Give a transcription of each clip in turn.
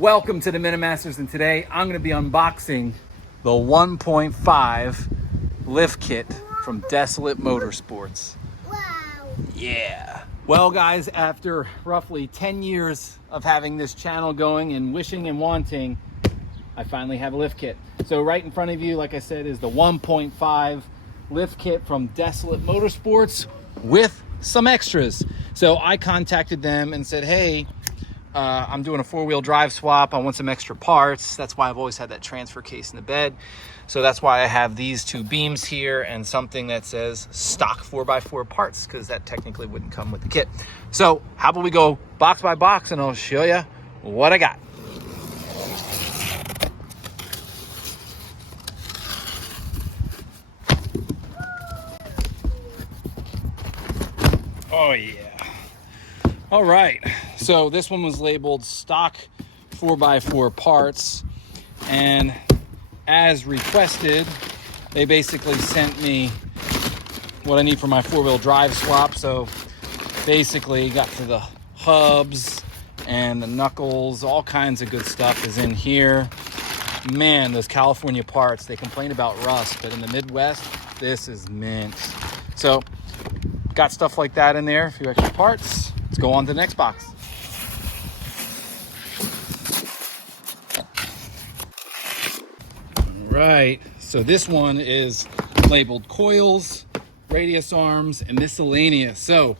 Welcome to the Minimasters, and today I'm going to be unboxing the 1.5 lift kit from Desolate Motorsports. Wow. Yeah. Well guys, after roughly 10 years of having this channel going and wishing and wanting, I finally have a lift kit. So right in front of you, like I said, is the 1.5 lift kit from Desolate Motorsports with some extras. So I contacted them and said, hey, I'm doing a four-wheel drive swap. I want some extra parts. That's why I've always had that transfer case in the bed. So that's why I have these two beams here and something that says stock 4x4 parts, because that technically wouldn't come with the kit. So how about we go box by box and I'll show you what I got. Oh yeah. All right, so this one was labeled stock 4x4 parts, and as requested, they basically sent me what I need for my four-wheel drive swap. So basically got to the hubs and the knuckles, all kinds of good stuff is in here. Man, those California parts, they complain about rust, but in the Midwest, this is mint. So got stuff like that in there, a few extra parts. Let's go on to the next box. All right, so this one is labeled coils, radius arms, and miscellaneous. So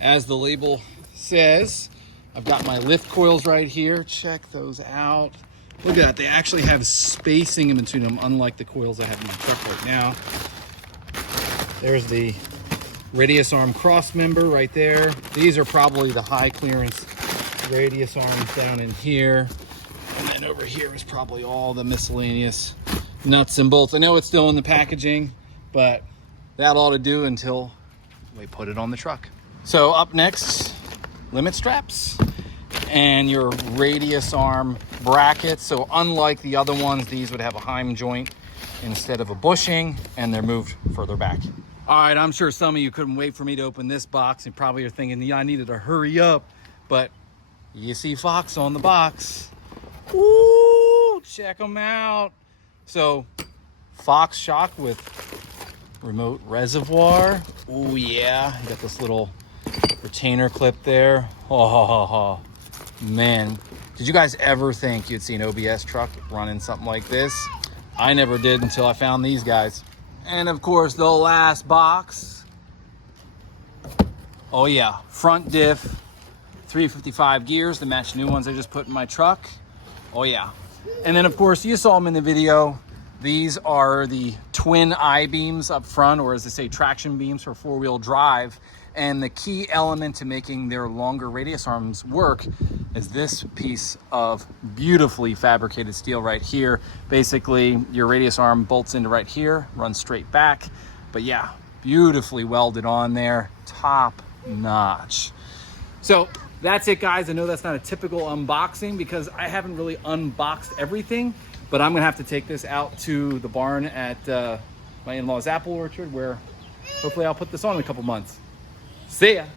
as the label says, I've got my lift coils right here. Check those out. Look at that, they actually have spacing in between them, unlike the coils I have in my truck right now. There's the radius arm cross member right there. These are probably the high clearance radius arms down in here. And then over here is probably all the miscellaneous nuts and bolts. I know it's still in the packaging, but that ought to do until we put it on the truck. So up next, limit straps and your radius arm brackets. So unlike the other ones, these would have a heim joint instead of a bushing, and they're moved further back. All right, I'm sure some of you couldn't wait for me to open this box and probably are thinking, yeah, I needed to hurry up, but you see Fox on the box. Ooh, check them out. So Fox shock with remote reservoir. Oh yeah, you got this little retainer clip there. Oh, man. Did you guys ever think you'd see an OBS truck running something like this? I never did until I found these guys. And of course, the last box. Oh yeah, front diff, 355 gears to match new ones I just put in my truck. Oh yeah. And then of course, you saw them in the video. These are the twin I-beams up front, or as they say, traction beams for four-wheel drive. And the key element to making their longer radius arms work is this piece of beautifully fabricated steel right here. Basically, your radius arm bolts into right here, runs straight back. But yeah, beautifully welded on there, top notch. So that's it, guys. I know that's not a typical unboxing because I haven't really unboxed everything, but I'm gonna have to take this out to the barn at my in-laws' apple orchard, where hopefully I'll put this on in a couple months. See ya.